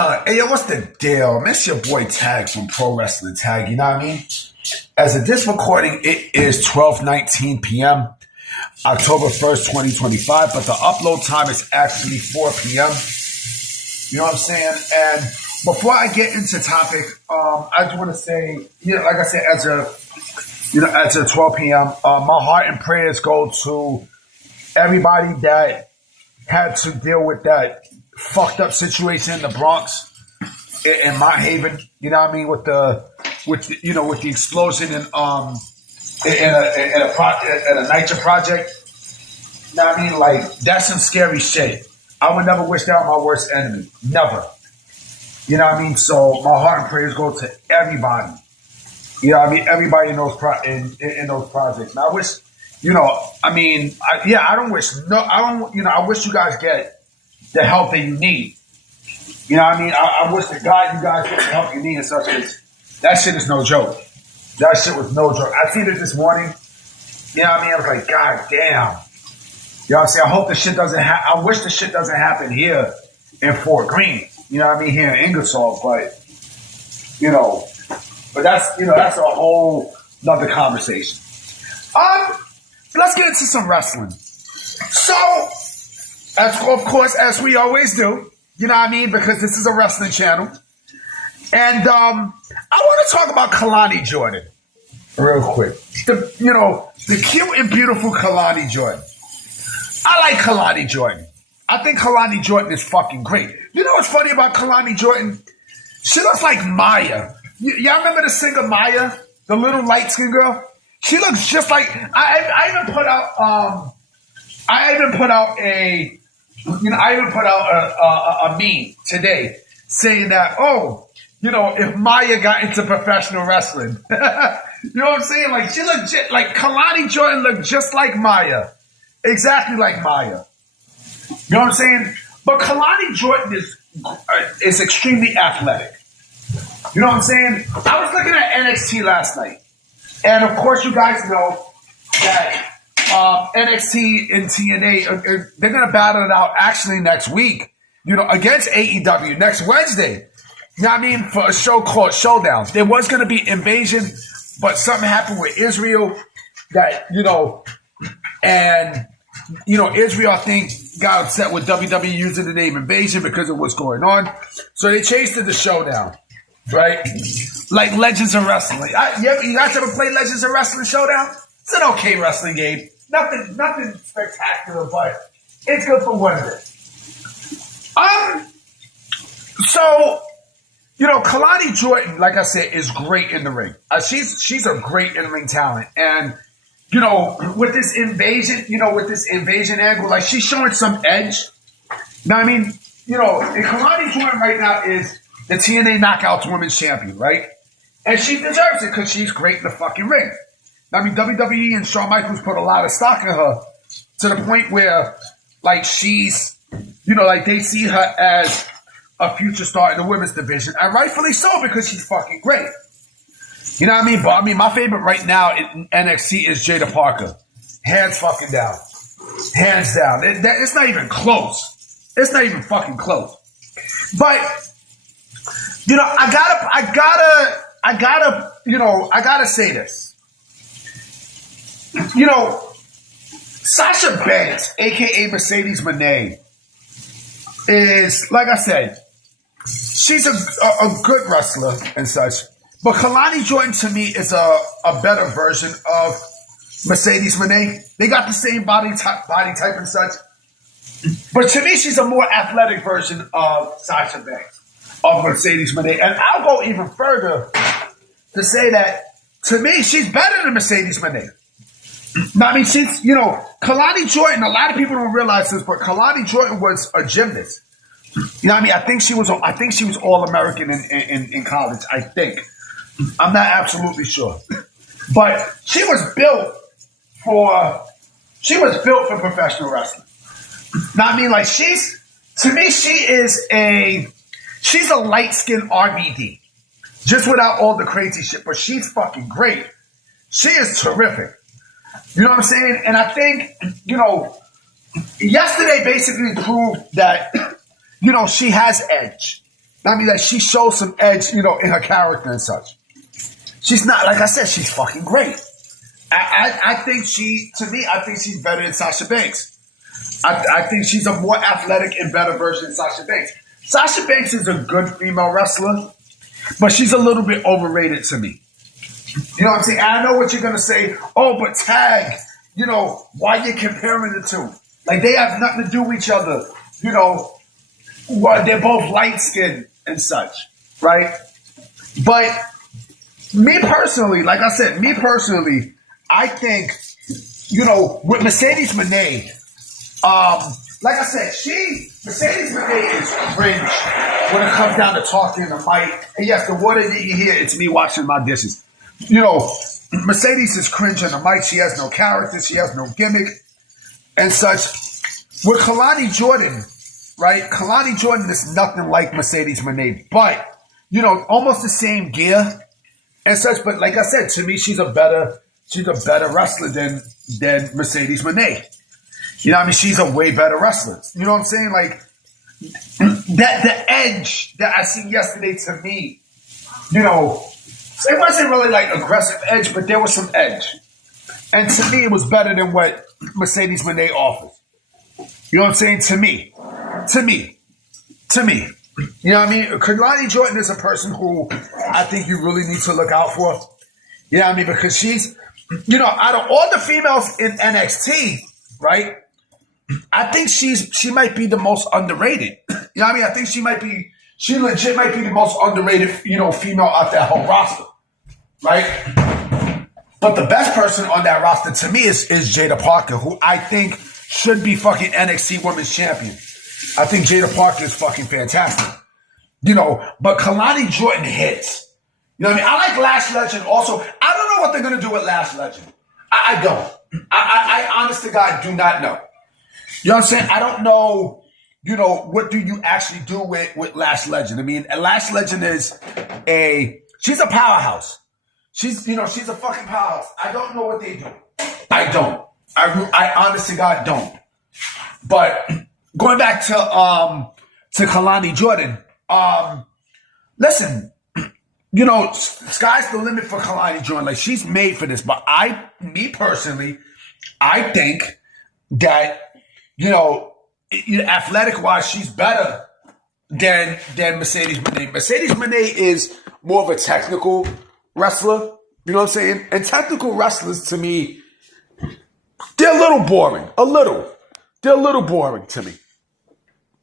Hey, yo, what's the deal? It's your boy Tag from Pro Wrestling Tag, you know what I mean? As of this recording, it is 12:19 p.m., October 1st, 2025, but the upload time is actually 4 p.m. You know what I'm saying? And before I get into topic, I just want to say, like I said, as of 12 p.m., my heart and prayers go to everybody that had to deal with that fucked up situation in the Bronx, in Mount Haven. You know what I mean? With the explosion in a nitro project. You know what I mean? Like, that's some scary shit. I would never wish that on my worst enemy. Never. You know what I mean? So my heart and prayers go to everybody. You know what I mean? Everybody in those in those projects. And I wish, I wish you guys get the help that you need. You know what I mean? I wish to God you guys get the help you need and such as that shit is no joke. That shit was no joke. I seen it this morning. You know what I mean? I was like, God damn. You know what I'm saying? I hope the shit doesn't happen. I wish the shit doesn't happen here in Fort Greene. You know what I mean? Here in Ingersoll. But, that's a whole nother conversation. Let's get into some wrestling. So, as we always do, you know what I mean? Because this is a wrestling channel. And I want to talk about Kelani Jordan real quick. The cute and beautiful Kelani Jordan. I like Kelani Jordan. I think Kelani Jordan is fucking great. You know what's funny about Kelani Jordan? She looks like Maya. Y'all remember the singer Maya? The little light-skinned girl? She looks just like... I even put out a meme today saying that, if Maya got into professional wrestling. You know what I'm saying? Like, she looked like Kelani Jordan looked just like Maya. Exactly like Maya. You know what I'm saying? But Kelani Jordan is extremely athletic. You know what I'm saying? I was looking at NXT last night. And of course, you guys know that NXT and TNA, they're going to battle it out actually next week, against AEW next Wednesday. You know what I mean? For a show called Showdown. There was going to be Invasion, but something happened with Israel that, Israel, I think, got upset with WWE using the name Invasion because of what's going on. So they changed it to Showdown, right? Like Legends of Wrestling. You guys ever played Legends of Wrestling Showdown? It's an okay wrestling game. Nothing spectacular, but it's good for what it is. Kelani Jordan, like I said, is great in the ring. She's a great in-ring talent. And, with this invasion angle, like, she's showing some edge. You know what I mean? And Kelani Jordan right now is the TNA Knockouts Women's Champion, right? And she deserves it because she's great in the fucking ring. I mean, WWE and Shawn Michaels put a lot of stock in her to the point where, like, she's, they see her as a future star in the women's division. And rightfully so, because she's fucking great. You know what I mean? But, my favorite right now in NXT is Jada Parker. Hands fucking down. Hands down. It's not even close. It's not even fucking close. But, I gotta say this. Sasha Banks, a.k.a. Mercedes Moné, is, like I said, she's a good wrestler and such. But Kelani Jordan, to me, is a better version of Mercedes Moné. They got the same body type and such. But to me, she's a more athletic version of Sasha Banks, of Mercedes Moné. And I'll go even further to say that, to me, she's better than Mercedes Moné. I mean, she's, Kelani Jordan, a lot of people don't realize this, but Kelani Jordan was a gymnast. You know what I mean? I think she was All-American in college, I think. I'm not absolutely sure. But she was built for professional wrestling. Now, I mean, like, she's a light-skinned RVD. Just without all the crazy shit. But she's fucking great. She is terrific. You know what I'm saying? And I think, yesterday basically proved that, she has edge. I mean, like, she shows some edge, in her character and such. She's not, like I said, she's fucking great. I think I think she's better than Sasha Banks. I think she's a more athletic and better version of Sasha Banks. Sasha Banks is a good female wrestler, but she's a little bit overrated to me. You know what I'm saying? I know what you're going to say. Oh, but tag, why you comparing the two? Like, they have nothing to do with each other. They're both light-skinned and such, right? But me personally, like I said, I think, with Mercedes Moné, like I said, Mercedes Moné is cringe when it comes down to talking to Mike. And yes, the water that you hear, it's me washing my dishes. Mercedes is cringe on the mic. She has no character. She has no gimmick and such. With Kelani Jordan, right? Kelani Jordan is nothing like Mercedes Moné, but, almost the same gear and such. But like I said, to me, she's a better wrestler than Mercedes Moné. You know what I mean? She's a way better wrestler. You know what I'm saying? Like, the edge that I seen yesterday, to me, it wasn't really like aggressive edge, but there was some edge. And to me, it was better than what Mercedes Moné offers. You know what I'm saying? To me. You know what I mean? Kelani Jordan is a person who I think you really need to look out for. You know what I mean? Because she's, out of all the females in NXT, right? I think she might be the most underrated. You know what I mean? I think she legit might be the most underrated, female out that whole roster. Right? But the best person on that roster to me is Jada Parker, who I think should be fucking NXT Women's Champion. I think Jada Parker is fucking fantastic. But Kelani Jordan hits. You know what I mean? I like Lash Legend also. I don't know what they're going to do with Lash Legend. I don't. I honest to God do not know. You know what I'm saying? I don't know, what do you actually do with Lash Legend? I mean, Lash Legend she's a powerhouse. She's a fucking powerhouse. I don't know what they do. I don't. I honest to God don't. But going back to Kelani Jordan, listen, sky's the limit for Kelani Jordan. Like, she's made for this. But me personally, I think that, athletic-wise, she's better than Mercedes Moné. Mercedes Moné is more of a technical wrestler. You know what I'm saying? And technical wrestlers, to me, they're a little boring. They're a little boring to me.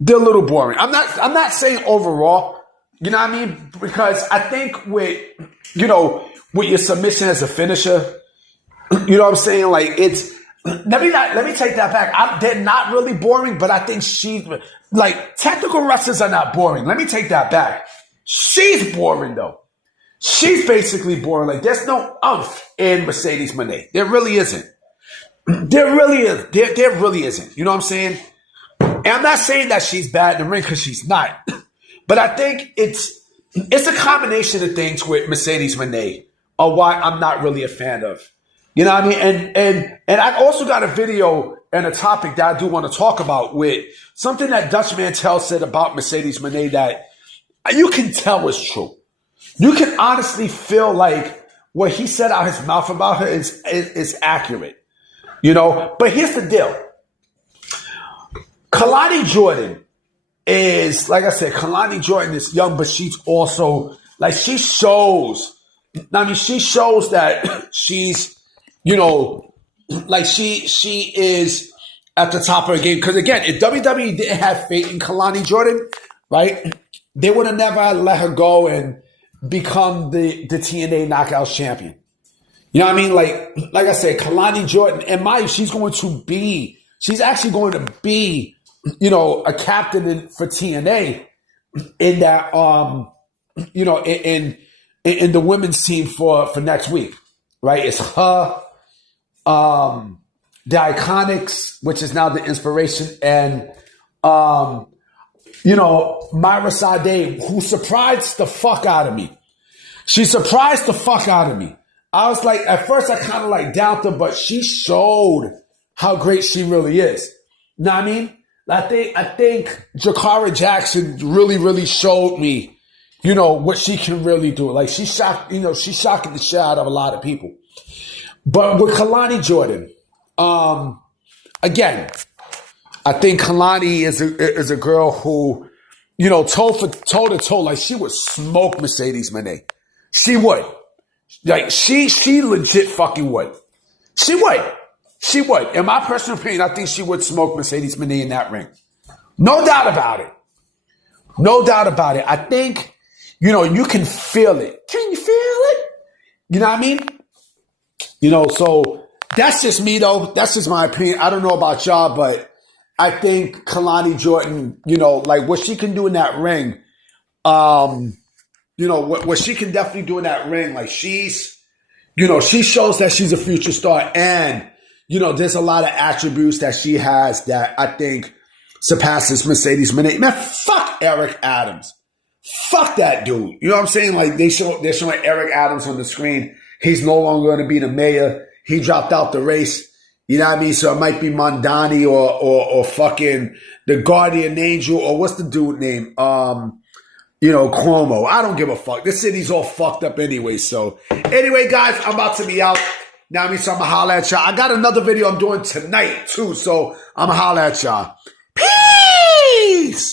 They're a little boring. I'm not saying overall, you know what I mean? Because I think with your submission as a finisher, you know what I'm saying? Like, let me take that back. They're not really boring, but I think technical wrestlers are not boring. Let me take that back. She's boring, though. She's basically boring. Like, there's no umph in Mercedes Moné. There really isn't. There really is. There really isn't. You know what I'm saying? And I'm not saying that she's bad in the ring, because she's not. But I think it's a combination of things with Mercedes Moné of why I'm not really a fan of. You know what I mean? And I also got a video and a topic that I do want to talk about with something that Dutch Mantel said about Mercedes Moné that you can tell is true. You can honestly feel like what he said out his mouth about her is accurate. But here's the deal. Kelani Jordan is, like I said, Kelani Jordan is young, but she's also, like, she shows that she's, like she is at the top of her game. Because again, if WWE didn't have faith in Kelani Jordan, right, they would have never let her go and become the TNA Knockouts champion. You know what I mean? Like I said, Kelani Jordan, and she's actually going to be, a captain for TNA in that, in the women's team for next week, right? It's her, the Iconics, which is now the Inspiration, and, Myra Sade, who surprised the fuck out of me. She surprised the fuck out of me. I was like, at first I kind of doubted her, but she showed how great she really is. You know what I mean? I think Jakara Jackson really showed me, what she can really do. Like she's shocking the shit out of a lot of people. But with Kelani Jordan, again, I think Kelani is a girl who, toe to toe, like she would smoke Mercedes Moné. She would. Like she legit fucking would. She would. She would. In my personal opinion, I think she would smoke Mercedes Moné in that ring. No doubt about it. No doubt about it. I think, you can feel it. Can you feel it? You know what I mean? So that's just me though. That's just my opinion. I don't know about y'all, but I think Kelani Jordan, like what she can do in that ring, what she can definitely do in that ring, like she shows that she's a future star, and there's a lot of attributes that she has that I think surpasses Mercedes Moné. Man, fuck Eric Adams. Fuck that dude. You know what I'm saying? Like they're showing Eric Adams on the screen. He's no longer going to be the mayor. He dropped out the race. You know what I mean? So it might be Mondani or fucking the Guardian Angel, or what's the dude name? Cuomo. I don't give a fuck. This city's all fucked up anyway. So anyway, guys, I'm about to be out. Now, so I'm going to holler at y'all. I got another video I'm doing tonight, too. So I'm going to holler at y'all. Peace!